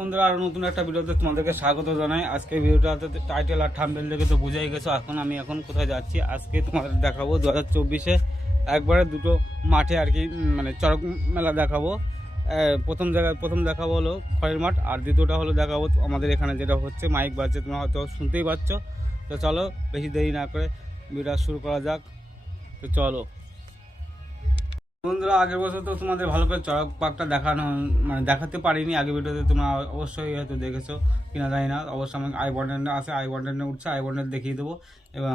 বন্ধুরা, আর নতুন একটা ভিডিওতে তোমাদেরকে স্বাগত জানাই। আজকে ভিডিওটাতে টাইটেল আর থাম্বনেল দেখে তো বুঝেই গেছো এখন কোথায় যাচ্ছি। আজকে তোমাদের দেখাবো 2024-এ একবারে দুটো মাঠে আর কি, মানে চড়ক মেলা দেখাবো। প্রথম দেখাবো হলো খয়ের মাঠ, আর দ্বিতীয়টা হলো দেখাবো আমাদের এখানে যেটা হচ্ছে মাইক বাজছে, তোমরা হয়তো শুনতেই পাচ্ছ। তো চলো বেশি দেরি না করে ভিডিওটা শুরু করা যাক। তো চলো বন্ধুরা, আগের বছর তো তোমাদের ভালো করে চড়ক পার্কটা দেখাতে পারিনি। আগের ভিডিওতে তোমরা অবশ্যই হয়তো দেখেছো কিনা জানি না। অবশ্যই আমাকে আই বাটনে আছে, আই বাটনে উঠছে, আই বাটনে দেখিয়ে দেবো এবং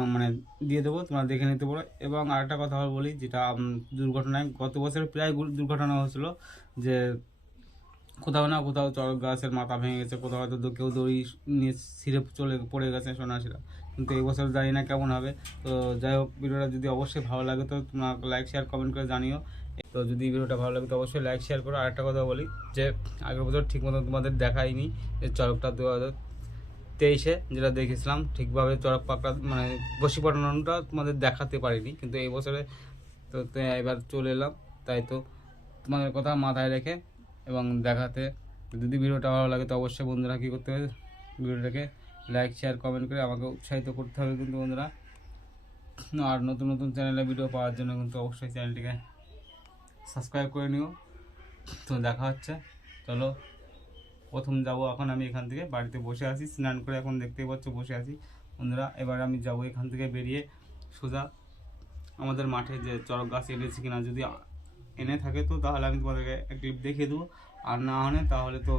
দিয়ে দেবো, তোমরা দেখে নিতে পারো। এবং আরেকটা কথা বলি, যেটা দুর্ঘটনায় গত বছর প্রায় দুর্ঘটনা হয়েছিল, যে কোথাও না কোথাও চড়ক গাছের মাথা ভেঙে গেছে, কোথাও হয়তো কেউ দড়ি নিয়ে ছিঁড়ে পড়ে গেছে সন্ন্যাসীরা। কিন্তু এই বছর জানি না কেমন হবে। তো যাই হোক, ভিডিওটা যদি অবশ্যই ভালো লাগে তো তোমরা লাইক শেয়ার কমেন্ট করে জানিও। তো যদি ভিডিওটা ভালো লাগে তো অবশ্যই লাইক শেয়ার করো। আরেকটা কথা বলি, যে আগের বছর ঠিকমতো তোমাদের দেখাইনি যে চড়কটা 2023-এ যেটা দেখেছিলাম ঠিকভাবে চড়ক পাকটা বসি পটানোটা তোমাদের দেখাতে পারিনি। কিন্তু এই বছরে তো এবার চলে এলাম, তাই তো তোমাদের কথা মাথায় রেখে এবং দেখাতে। যদি ভিডিওটা ভালো লাগে তো অবশ্যই বন্ধুরা কী করতে হবে, ভিডিওটাকে লাইক শেয়ার কমেন্ট করে আমাকে উৎসাহিত করতে হবে কিন্তু বন্ধুরা। আর নতুন নতুন চ্যানেলে ভিডিও পাওয়ার জন্য কিন্তু অবশ্যই চ্যানেলটিকে সাবস্ক্রাইব করে নিও। তো দেখা হচ্ছে, চলো প্রথম যাব। এখন আমি এখান থেকে বাড়িতে বসে আছি, স্নান করে এখন দেখতেই পাচ্ছ বসে আছি বন্ধুরা। এবার আমি যাব এখান থেকে বেরিয়ে সোজা আমাদের মাঠে যে চড়ক গাছ এনেছি কিনা, যদি এনে থাকে তো তাহলে আমি তোমাদেরকে এক ক্লিপ দেখিয়ে দেবো। আর না হলে তাহলে তো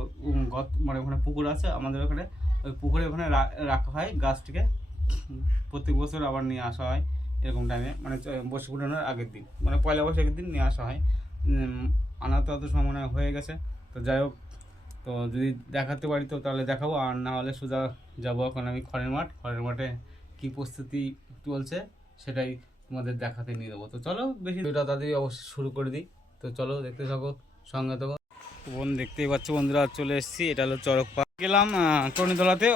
ওখানে পুকুর আছে আমাদের ওখানে, ওই পুকুরে ওখানে রাখা হয় গাছটিকে। প্রত্যেক বছর আবার নিয়ে আসা হয় এরকম টাইমে, বসে ফুটানোর আগের দিন, পয়লা বৈশাখের দিন নিয়ে আসা হয়। আনা তো অত সময় হয়ে গেছে। তো যাই হোক, তো যদি দেখাতে পারি তো তাহলে দেখাবো, আর না হলে সোজা যাবো এখন আমি খড়ের মাঠে কী প্রস্তুতি চলছে সেটাই তোমাদের দেখাতে নিয়ে দেবো। তো চলো বেশি ভিডিওটা তাড়াতাড়ি অবশ্যই শুরু করে দিই। তো চলো দেখতে থাকো, সঙ্গে থাকো। দেখতেই পাচ্ছ বন্ধুরা, চলে এসেছি। এটা হলো চড়ক পার্ক। গেলাম টনিতলাতে,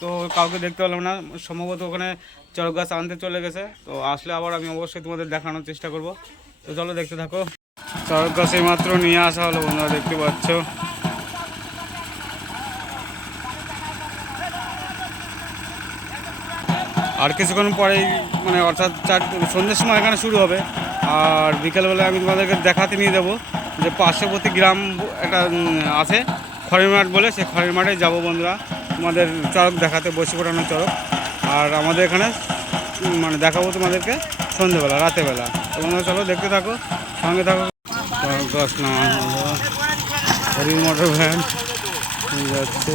তো কাউকে দেখতে পেলাম না, সম্ভবত ওখানে চড়ক গাছ আনতে চলে গেছে। তো আসলে আবার আমি অবশ্যই তোমাদের দেখানোর চেষ্টা করব। তো চলো দেখতে থাকো। চড়ক গাছে মাত্র নিয়ে আসা হলো বন্ধুরা, দেখতে পাচ্ছ। আর কিছুক্ষণ পরেই অর্থাৎ সন্ধ্যের সময় এখানে শুরু হবে। আর বিকেলবেলায় আমি তোমাদেরকে দেখাতে নিয়ে যাবো যে পার্শ্ববর্তী গ্রাম একটা আছে খড়ের মাঠ বলে, সেই খড়ের মাঠে যাবো বন্ধুরা তোমাদের চড়ক দেখাতে, বসে পড়ানো চড়ক। আর আমাদের এখানে দেখাবো তোমাদেরকে সন্ধ্যেবেলা, রাতেরবেলা। তো বন্ধুরা চলো দেখতে থাকো, সঙ্গে থাকো। চড়ক গাছ নামানো হলো, হরি মোটর ভ্যান যাচ্ছে।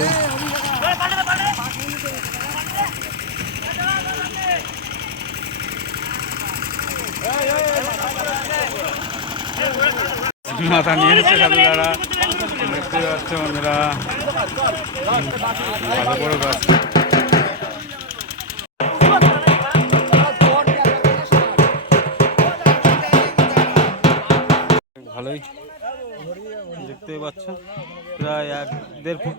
মাথা নিয়ে এসছে সাধুদারা, দেখতে পাচ্ছে বন্ধুরা ভালো বড় গাছ। ভালোই দেখতে পাচ্ছ, প্রায় 1-1.5 ফুট।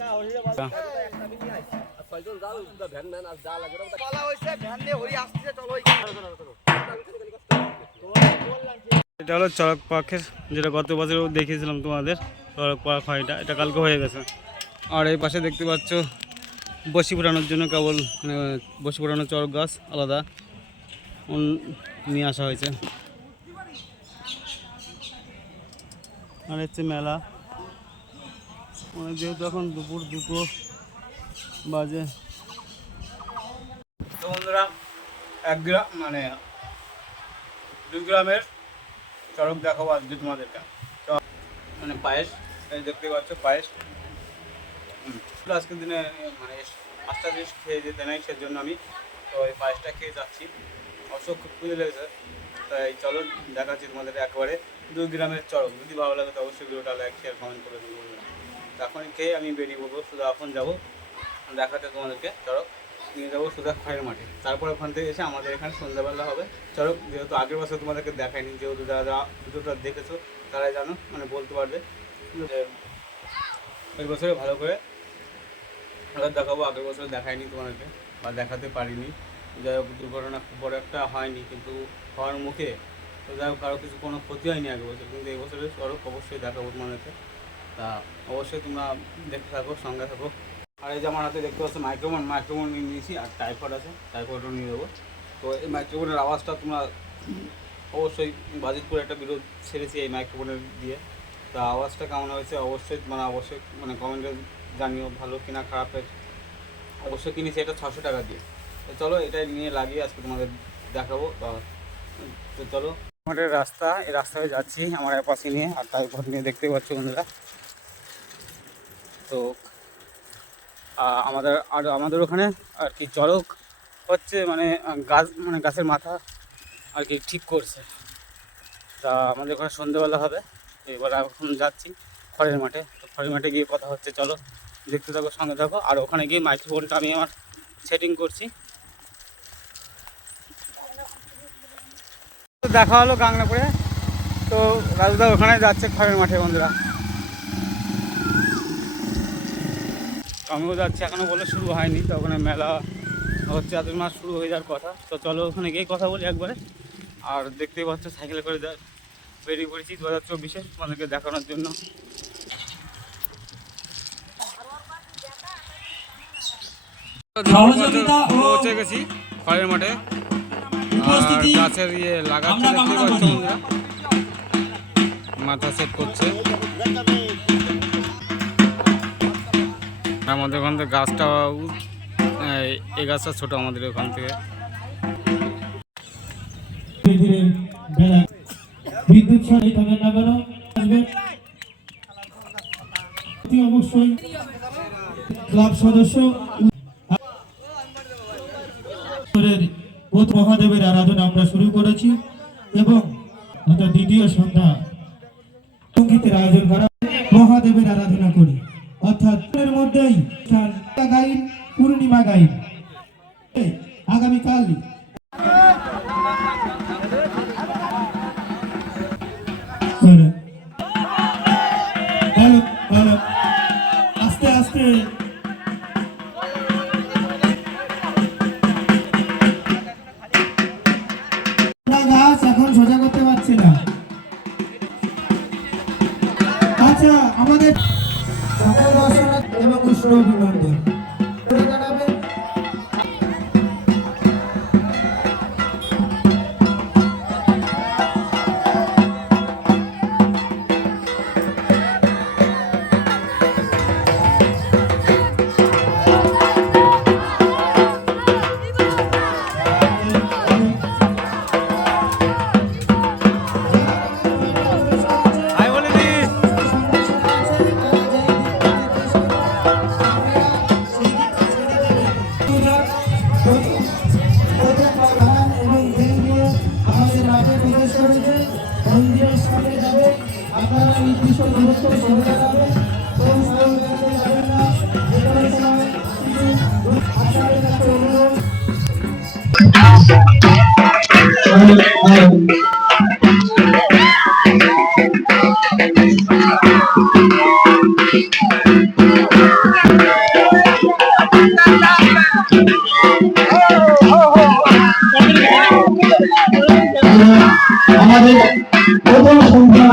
এটা হলো চড়ক পার্কের, যেটা গত বছরও দেখিয়েছিলাম তোমাদের। চড়ক পার্ক হয় এটা কালকে হয়ে গেছে। আর এই পাশে দেখতে পাচ্ছ বসি ফোটানোর জন্য কেবল বসি ফোটানোর চড়ক গাছ আলাদা নিয়ে আসা হয়েছে। আর হচ্ছে মেলা, যেহেতু এখন দুপুর 2 বাজে। তো বন্ধুরা, 2 গ্রামের চড়ক দেখাবো আজকে তোমাদেরকে। পায়েস দেখতে পাচ্ছ, পায়েস আজকের দিনে পাঁচটা জিনিস খেয়ে যেতে নাই, সেজন্য আমি তো এই পায়েসটা খেয়ে যাচ্ছি। অবশ্য খুব খুঁজে লেগেছে, তাই চলো দেখাচ্ছি তোমাদের একেবারে 2 গ্রামের চড়ক। যদি ভালো লাগে তো অবশ্যই ভিডিওটা লাইক শেয়ার কমেন্ট করে দেবো। এখন খেয়ে আমি বেরিয়ে পড়বো, শুধু এখন যাবো দেখাতে তোমাদেরকে চড়ক, নিয়ে যাবো সোজা খড়ের মাঠে। তারপর ওখান থেকে এসে আমাদের এখানে সন্ধ্যাবেলা হবে চড়ক। যেহেতু আগের বছর তোমাদেরকে দেখায়নি, যেহেতু যারা ভিডিওটা দেখেছো তারাই জানো, বলতে পারবে যে ওই বছরে ভালো করে দেখাবো। আগের বছরে দেখায়নি তোমাদেরকে বা দেখাতে পারিনি। যাই হোক, দুর্ঘটনা খুব বড় একটা হয়নি, কিন্তু হওয়ার মুখে। তো যাই হোক, কারো কোনো ক্ষতি হয়নি আগের বছর, কিন্তু এই বছরের চড়ক অবশ্যই দেখাবো তোমাদেরকে। তা অবশ্যই তোমরা দেখতে থাকো, সঙ্গে থাকো। আর এই যে আমার হাতে দেখতে পাচ্ছ মাইক্রোফোন নিয়ে নিয়েছি, আর টাইপড আছে, টাইপডও নিয়ে দেবো। তো এই মাইক্রোফোনের আওয়াজটা তোমরা অবশ্যই বাজিতপুরে একটা ভিডিও ছেড়েছি এই মাইক্রোফোনের দিয়ে। তা আওয়াজটা কেমন হয়েছে অবশ্যই মানে কমেন্টে জানিও, ভালো কিনা খারাপের। অবশ্যই কিনেছি এটা 600 টাকা দিয়ে। তো চলো এটাই নিয়ে লাগিয়ে আজকে তোমাদের দেখাবো। তো চলো আমাদের রাস্তা, এই রাস্তায় যাচ্ছি আমার পাশে নিয়ে, আর টাইপড নিয়ে দেখতে পাচ্ছ বন্ধুরা। তো আমাদের ওখানে আর কি চড়ক হচ্ছে, মানে গাছের মাথা আর কি ঠিক করছে। তা আমাদের ওখানে সন্ধ্যেবেলা হবে। এবার এখন যাচ্ছি খড়ের মাঠে। তো খড়ের মাঠে গিয়ে কথা হচ্ছে, চলো দেখতে থাকো, সঙ্গে থাকো। আর ওখানে গিয়ে মাইক্রোফোনটা আমি আমার সেটিং করছি। তো দেখা হলো গাংনাপুরে। তো রাজুদা ওখানে যাচ্ছে খড়ের মাঠে বন্ধুরা। আমিও যাচ্ছি, এখনও বলে শুরু হয়নি। তো ওখানে মেলা হচ্ছে, এত মাস শুরু হয়ে যাওয়ার কথা। তো চলো ওখানে গিয়ে কথা বলি একবারে। আর দেখতেই পাচ্ছ সাইকেলে করে বেরিয়ে পড়েছি 2024-এ তোমাদেরকে দেখানোর জন্য। পৌঁছে গেছি খড়ের মাঠে। গাছের লাগাচ্ছে, দেখতে পাচ্ছ বন্ধুরা, মাথা সেট করছে। আমাদের ওখান থেকে গাছটা, এই গাছটা ছোট আমাদের ওখান থেকে। বিদ্যুৎ থাকেন না কেন অবশ্যই ক্লাব সদস্য মহাদেবের আরাধনা আমরা শুরু করেছি, এবং দ্বিতীয় সন্ধ্যা সঙ্গীতের আয়োজন করা, মহাদেবের আরাধনা করি। অর্থাৎ এর মধ্যেই গাইন, পূর্ণিমা গাইন আগামীকাল। আস্তে আস্তে গাছ এখন সোজা করতে পারছি না। আচ্ছা, আমাদের সকল দর্শনার্থী এবং কৃষ্ণ অভিনন্দন। মন্দিরের সামনে যাবে, আপনারা নির্দিষ্ট দূরত্ব সরে যাবেন। আপনাদের কাছে অনুরোধ। আমাদের প্রথম সংখ্যা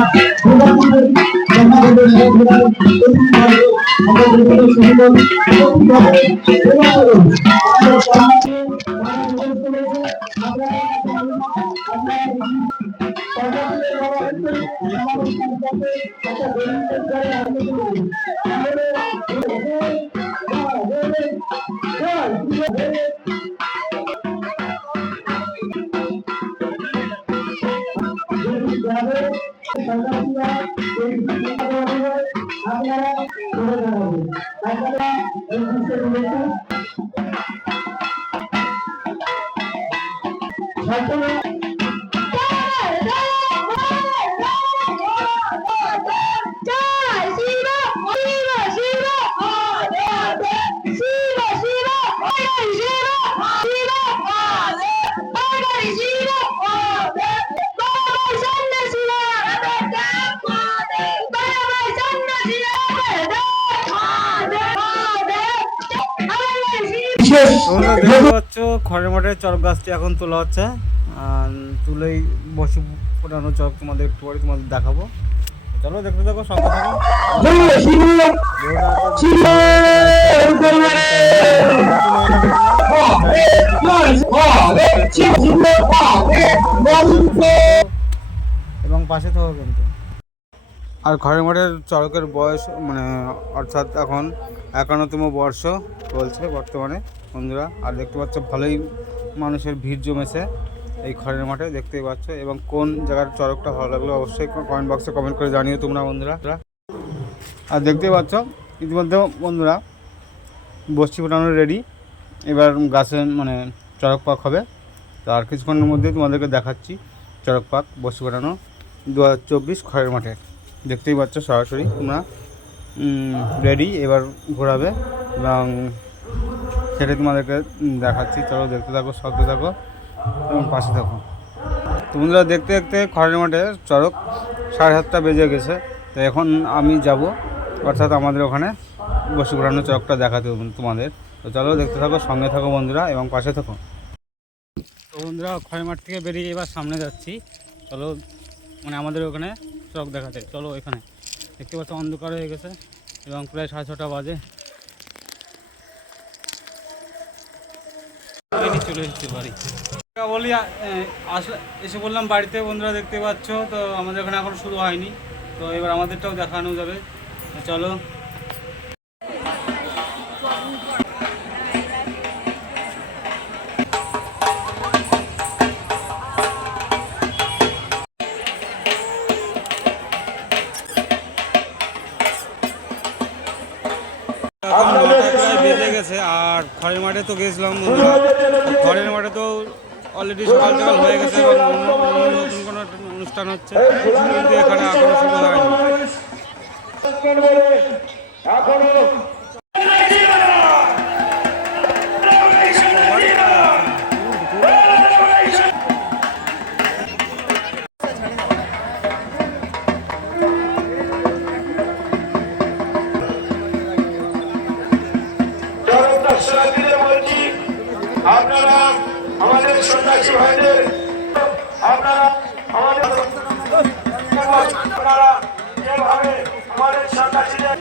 তোমরা দেখতে পাচ্ছ খড়ের মাঠের চড়ক গাছটি এখন তোলা হচ্ছে। তুলেই বসে ফোটানো চড়ক তোমাদের একটু পরে তোমাদের দেখাবো। চলো দেখতে থাকো, সঙ্গে থাকো। এবং পাশে থাকো কিন্তু। আর ঘরের মাঠের চড়কের বয়স মানে অর্থাৎ এখন 51তম বর্ষ চলছে বর্তমানে বন্ধুরা। আর দেখতে পাচ্ছ ভালোই মানুষের ভিড় জমেছে এই খড়ের মাঠে, দেখতেই পাচ্ছ। এবং কোন জায়গার চড়কটা ভালো লাগলো অবশ্যই কমেন্ট বক্সে কমেন্ট করে জানিও তোমরা বন্ধুরা। আর দেখতেই পাচ্ছ ইতিমধ্যে বন্ধুরা বস্তি ফোটানো রেডি, এবার গাছে মানে চড়ক পাক হবে। তো আর কিছুক্ষণের মধ্যে তোমাদেরকে দেখাচ্ছি চড়ক পাক বস্তি ফোটানো 2024 খড়ের মাঠে। দেখতেই পাচ্ছ সরাসরি তোমরা রেডি, এবার ঘোরাবে এবং সেটাই তোমাদেরকে দেখাচ্ছি। চলো দেখতে থাকো, সঙ্গে থাকো এবং পাশে থাকো। তো বন্ধুরা দেখতে দেখতে খড়ের মাঠে চড়ক 7:30টা বেজে গেছে। তো এখন আমি যাব, অর্থাৎ আমাদের ওখানে বসে ঘোরানো চড়কটা দেখাতে তোমাদের। তো চলো দেখতে থাকো, সঙ্গে থাকো বন্ধুরা এবং পাশে থাকো। তো বন্ধুরা খড়ের মাঠ থেকে বেরিয়ে এবার সামনে যাচ্ছি। চলো মানে আমাদের ওখানে চড়ক দেখাতে। চলো এখানে দেখতে পাচ্ছ অন্ধকার হয়ে গেছে এবং প্রায় 6:30 বাজে। চলে এসেছি বাড়ি, বলি আসলে এসে বললাম বাড়িতে বন্ধুরা। দেখতে পাচ্ছ তো আমাদের এখানে এখন শুরু হয়নি, তো এবার আমাদেরটাও দেখানো যাবে। চলো বেজে গেছে। আর খড়ের মাঠে তো গেছিলাম বন্ধুরা, খড়ের মাঠে তো অলরেডি সকাল সকাল হয়ে গেছে এবং নতুন কোনো অনুষ্ঠান হচ্ছে, কিন্তু এখানে এখনো শুরু হয়নি। আপনারা আমাদের সন্ন্যাসী ভাইদের আপনারা যেভাবে আমাদের সন্ন্যাসীদের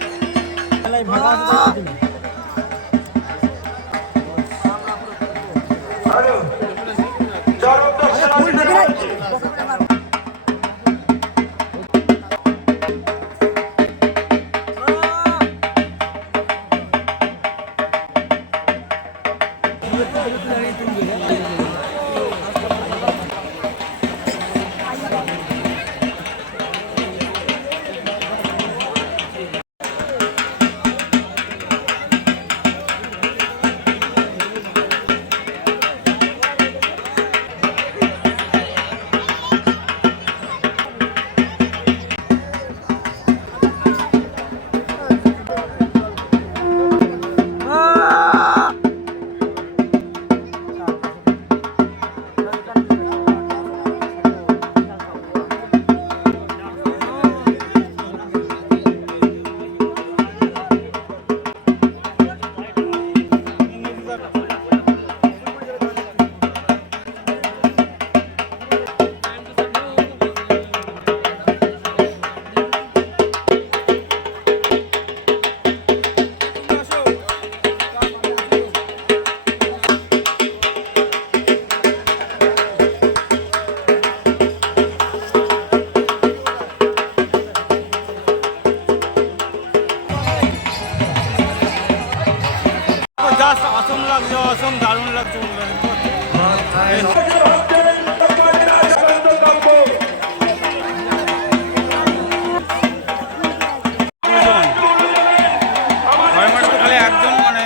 অসম লাগছে, অসম দারুণ লাগছে। খালি একজন মানে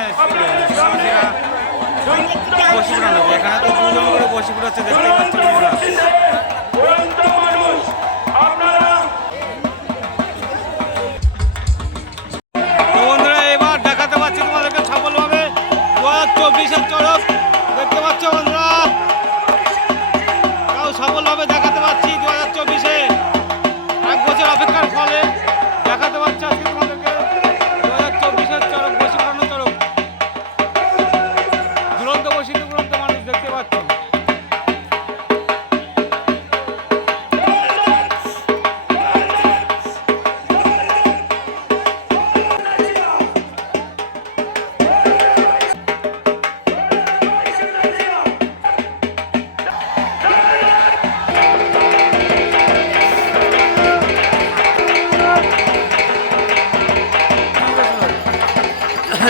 বসি পুরানো, এখানে তো 2 জন করে বসি পুরাচ্ছে, দেখতে পাচ্ছি তোমরা। চড়ক দেখতে পাচ্ছ বন্ধুরা, তাও সফলভাবে দেখাতে পারছি 2024-এ 1 বছর অপেক্ষার ফলে দেখাতে পারছি আজকে তোমাদেরকে 2024-এর চড়ক বসি পুরানো চড়ক। দুরন্ত বসিতে দুরন্ত মানুষ দেখতে পাচ্ছ।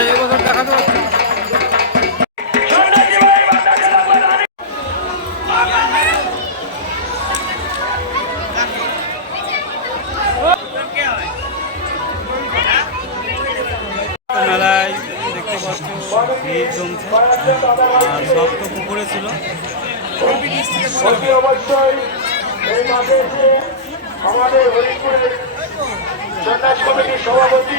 এবছর দেখাতে পারছি না। সন্ন্যাসী ভাই মাতাকে লাগবে মেলায় দেখতে পাচ্ছ ভিড় জমছে, আর সব তো পুকুরে ছিল। অতি অবশ্যই এই মাঠে এসে আমাদের হরিপুরের সন্ন্যাস কমিটির সভাপতি